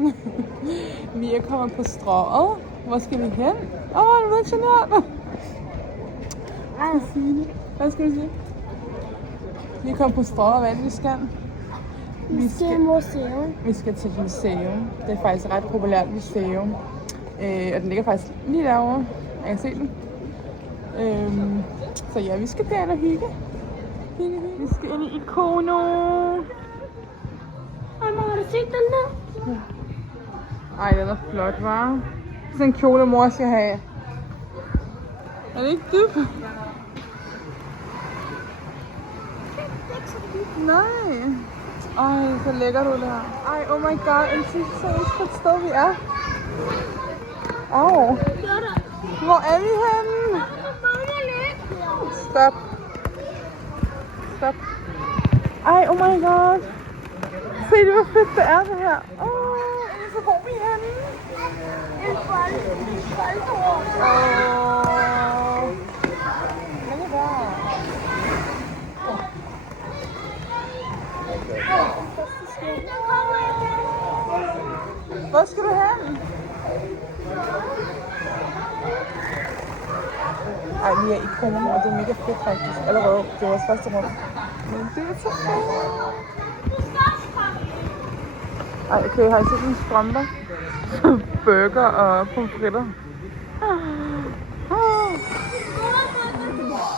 morgen. Vi er kommet på Strøget. Hvor skal vi hen? Åh, er du lidt genert? Hvad skal vi sige? Vi er kommet på Strøget. Hvad er det, vi skal? Vi skal til museum. Vi skal til et museum. Det er faktisk et ret populært museum. Og den ligger faktisk lige derovre. Jeg kan se den. Så ja, vi skal derind og hygge. Vi skal ind i Ikono. Mamma, har du set den der? Ja. Ej, den er flot, hva'? Sådan en kjole, mor skal have. Er det ikke dyb? Nej. Ej, så lækker du der. Ej, oh my god, en sidste seriøst sted, vi er. Au. Hvor er vi henne? Stop. Stop. Ej, oh my god. Se det, hvor fedt det er, det her. Så hvor er vi henne? En boldord. Hvad er det der? Hvor skal du hen? Ej, vi er i Ikono, og det er mega fedt faktisk. Allerede, det er vores første rum. Men det er så fedt. Ej, okay, har I set mine strømper? Burger og pomfritter.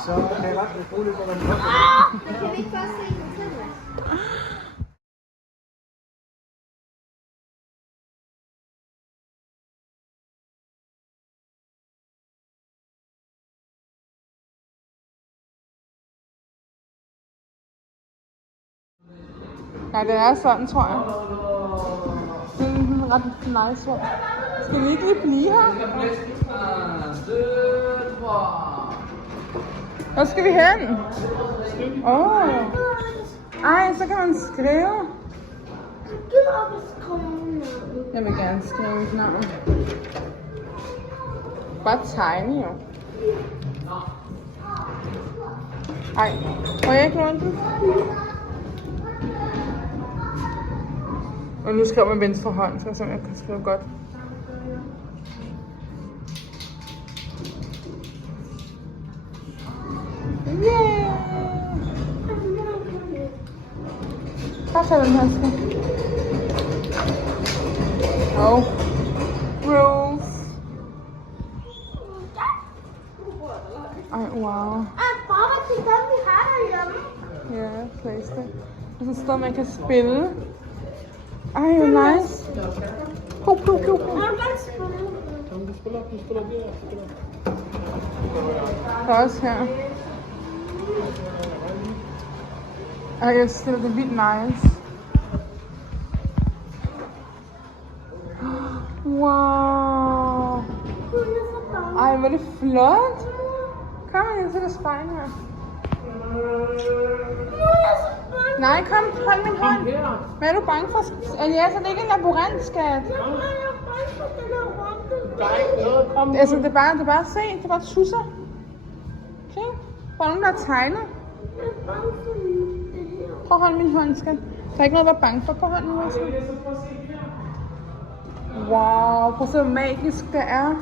Så det er ret utroligt, hvordan det Nej, den er sådan, tror jeg. Det er en ret nice rum. Skal vi ikke lige blive her? Hvor skal vi hen? Ej, så kan man skrive. Jeg vil gerne skrive mit navn. Bare tegne jo. Ej, må jeg ikke låne den? Og nu skriver man venstre hånd, så jeg kan skrive godt. Yeah! Bare tag den her skrift. Rules. Ej, wow. Bare til dem, vi har derhjemme. Ja, Playstation. Og så står man kan spille. Ej, hvor nice. Pluk. Jeg vil gerne spille. Du spiller der. Der er også her. Ej, jeg synes, det er vildt nice. Wow. Ej, hvor er det flot. Kom, jeg sætter spejl her. Nej, kom, hold min hånd. Hvad er du bange for? Elias, er det ikke en labyrint, skat? Jeg er bange for den her rumpe. Der er ikke noget, kom. Altså, det er bare at se. Det er bare tusser. Okay? Der er nogen, der har tegnet. Jeg er bange for det her. Prøv at holde min hånd, skat. Der er ikke noget at være bange for. Prøv at holde min hånd. Wow, prøv at se, hvor magisk det er.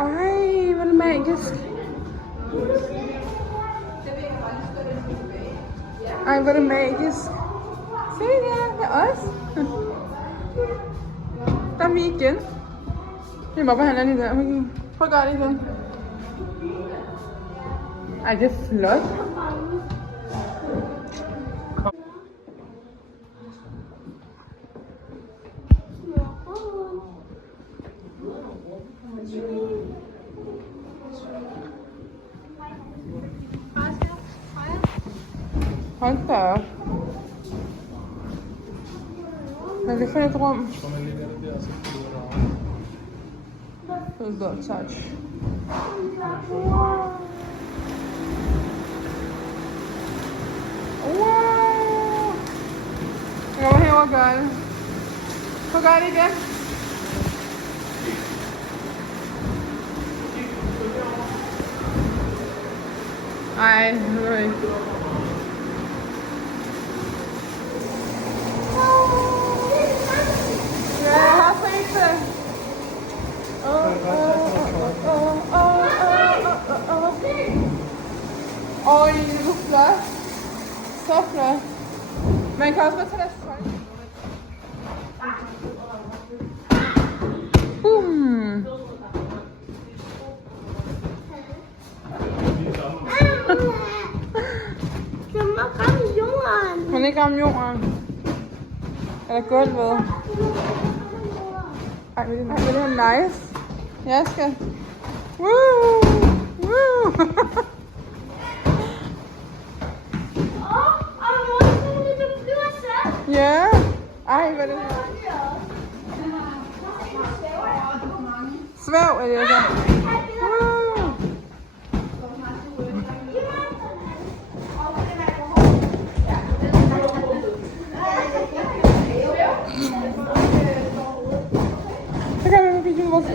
Ej, hvor er det magisk. Ej, hvor er det magisk. Se her, det er os. Der er vi igen. Vi må behandle lige der. Prøv at gøre det igen. Ej, det er flot. Hold da op. Hvad er det for et rum? Det er godt touch. Wow. Jeg var herovre og gøre det. Prøv at gøre det igen. Ej, det var ikke. ikke ramme jorden? Eller gulvet? Ej, vil det her nice? Jeg skal. Woo! Woo! Ja. Ej, hvad er det her? Svæv er det altså. Woo! Så kan vi med videoen vores.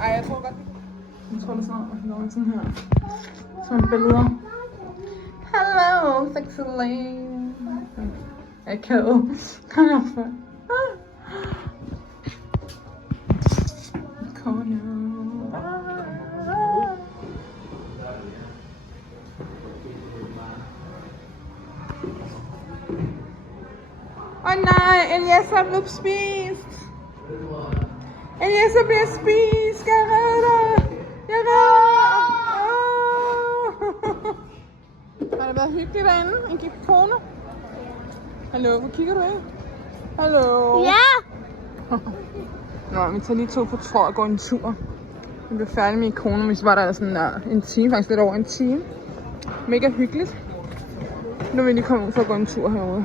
Ej, jeg tror godt. Jeg tror det er sådan her. Sådan billeder. Hello, sexy lady. Akavet. Kom her for. Kom her. Åh nej, Elias er blevet spist. Elias er blevet spist. Skal jeg redde dig? Jeg redder dig. Har det været hyggeligt derinde? En gik på kone? Hallo, hvor kigger du ind? Hallo? Ja! Nå, vi tager lige 2 på tråd og går en tur. Vi bliver færdige med ikoner, hvis var der sådan en time, faktisk lidt over en time. Mega hyggeligt. Nu vil vi lige komme ud for at gå en tur herude.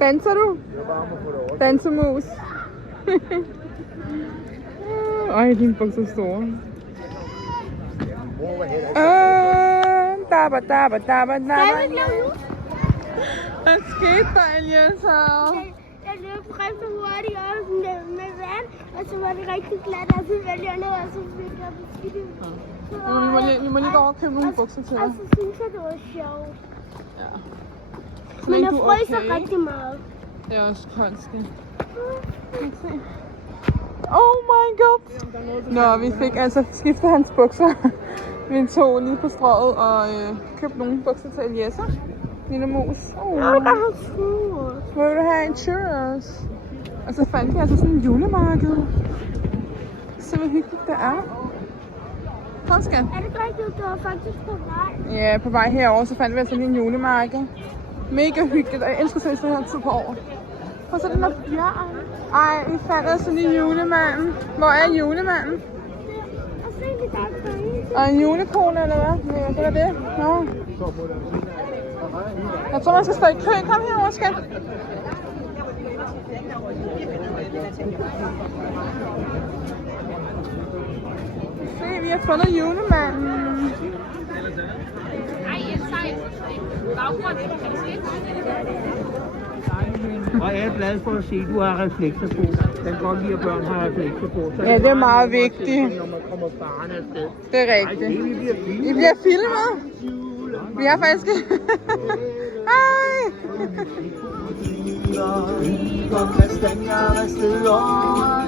Danser du? Dansemus. Ej, dine bukser er store. Dabba, dabba, dabba, dabba. Hvad skete der, Elias? Jeg løb rigtig hurtigt op med vand, og så var det rigtig glat, og så valgte jeg ned, og så fik jeg beskidtet. Vi må lige gå over og købe nogle bukser til dig. Og så synes jeg, det var sjovt. Ja. Men jeg du er fryser okay? rigtig meget. Det er også koldt, skal. Oh my god! Nå, vi fik altså skiftet hans bukser. Vi tog lige på strøget og købte nogle bukser til Elias. Lille mus. Hvor vil du have en churros? Og så fandt vi altså sådan en julemarked. Se hvor hyggeligt det er. Kom skal. Er det rigtigt, du var faktisk på vej? Ja, på vej herover så fandt vi altså lige en julemarked. Mega hyggeligt, og jeg elsker seriøst den her tid på året. Og så den der bjørn. Ej, vi fandt altså lige julemanden. Hvor er julemanden? Og se, det der er Og en julekone eller hvad? Ja, det var det. Nå. Jeg tror, man skal stå i kø. Kom herover, skat. Se, vi har fundet julemanden. Og jeg er glad for at se, at du har reflekser på. Den kan godt lide, at børn har reflekser på. Så Ja, det er meget vigtigt. Når man kommer barne afsted. Det er rigtigt. I bliver filmet. Vi har faktisk... Hej! Og kastanjer afsted over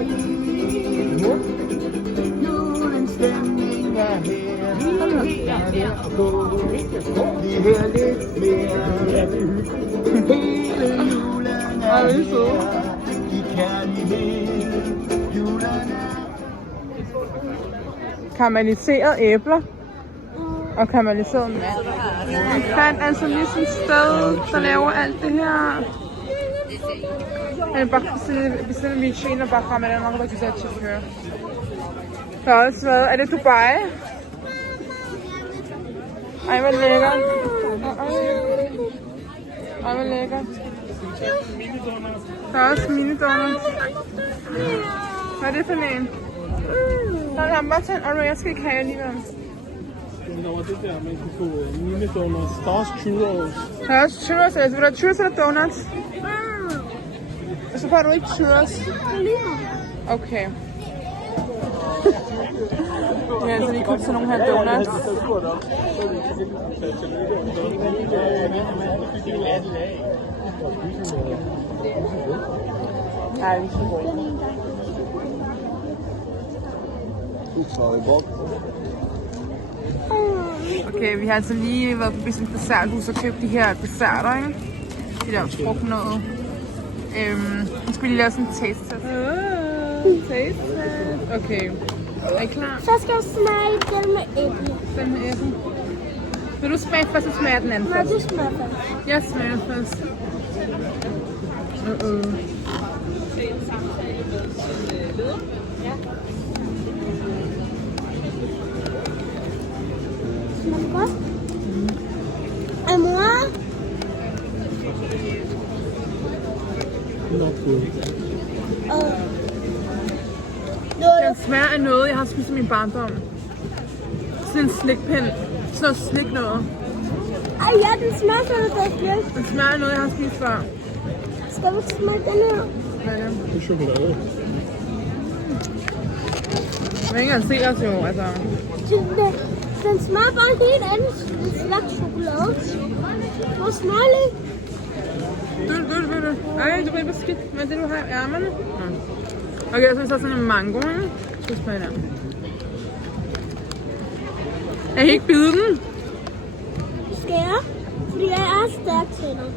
julens stemning er her. Vi er her lidt mere. Hele julen er her. I kærlighed. Julen er Karamelliserede æbler. Og karamelliseret mand. Vi fandt altså lige sådan et sted, der laver alt det her. Jeg bare bestille en vicino bara med den andre güzel çıkıyor. Der har også været, er det Dubai? Ej, hvor lækkert. Ej, hvor lækkert. Der er også mini-donuts. Hvad er det for en? Der er hamburger, og jeg skal ikke have alligevel. Der var det der, man kunne få mini-donuts. Der er også churros. Der er også churros, altså vil du have churros eller donuts? Og så får du ikke churros. Okay. Jeg har altså lige købt sådan nogle her donuts. Ej, det er så godt. Okay, vi har altså lige været forbi sådan et desserthus og købt de her desserter, ikke? De der frugtnødder. Nu skal vi lige lave sådan en taste test. Taste test. Okay. Er I klar? Så skal jeg smage den med æble. Den med æble. Vil du smage først, så smager den anden Må først? du smage først? Jeg smager først. Smager det godt? Mor? Nok god. Den smager af noget, jeg har spist i min barndom. Sådan en slikpind. Sådan noget slik noget. Ej, ja, den smager sådan noget slik. Den smager af noget, jeg har spist før. Skal vi smage den her? Hvad er det? Det er chokolade. Jeg kan ikke engang se os jo, altså. Den smager bare en helt anden slags chokolade. Hvor smager lidt? Ej, du bliver beskidt med det, du har i ærmerne. Okay, så er sådan en mango, ikke? Så smager den. Jeg kan ikke bide den. Skal jeg? Fordi jeg er stærk til dig.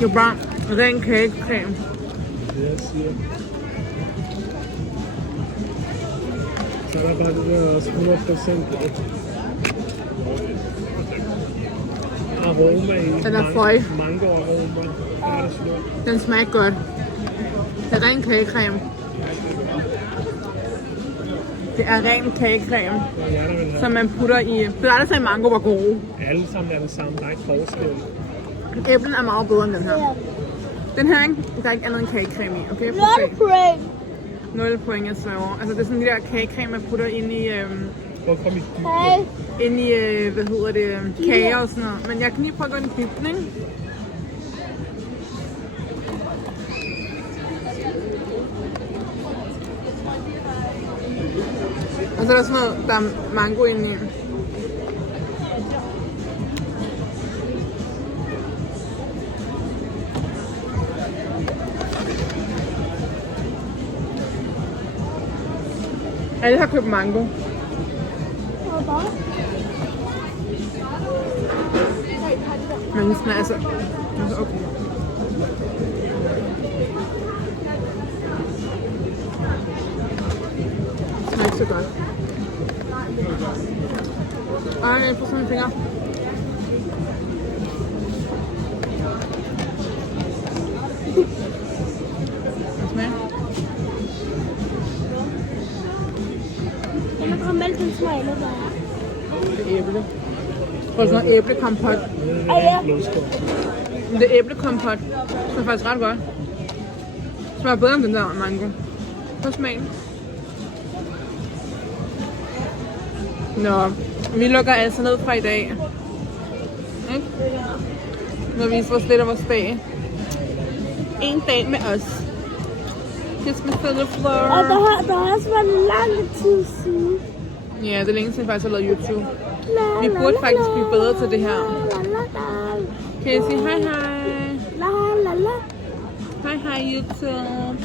Det er bare ren kagecreme. Det jeg siger. Så er der bare det der også 100% aroma i. Den er føj. Mango aroma. Ja, det er slut. Den smager ikke godt. Det er ren kagecreme. Det er ren kagecreme, Ja, der vil have. som man putter i. Det er aldrig så, at mango var gode. Alle sammen er det samme. Der er ikke forskel. Æblen er meget bedre end den her. Ja. Den her, ikke? Der er ikke andet end kagecreme i, okay? Lotte Brain. 0 point, jeg svæver. Altså, det er sådan de der kagecreme, man putter ind i, Hvorfor mit Hej. ind i hvad hedder det, kager og sådan noget. Men jeg kan lige prøve at gå en dybden, ikke? Og så er der sådan noget, der er mango inde i. Alle har købt mango. Men den smager altså okay. Det smager ikke så godt. Ej, jeg får sådan en finger. Hvad smager? Den er karamel, den smager endnu bedre. Det er æble. Prøv sådan noget æblekompot. blodskår? Det er æblekompot. Det er faktisk ret godt. Det smager bedre end den der mango. Prøv smagen. Nå, vi lukker altså ned fra i dag. Ikke? Nu viser vores lidt af vores dag. En dag med os. Kiss me to the floor. Og der har også været lang tid siden. Ja, det er længe siden faktisk har lavet YouTube. Vi burde faktisk blive bedre til det her. Kan I sige hej hej? La la la. Hej hej YouTube.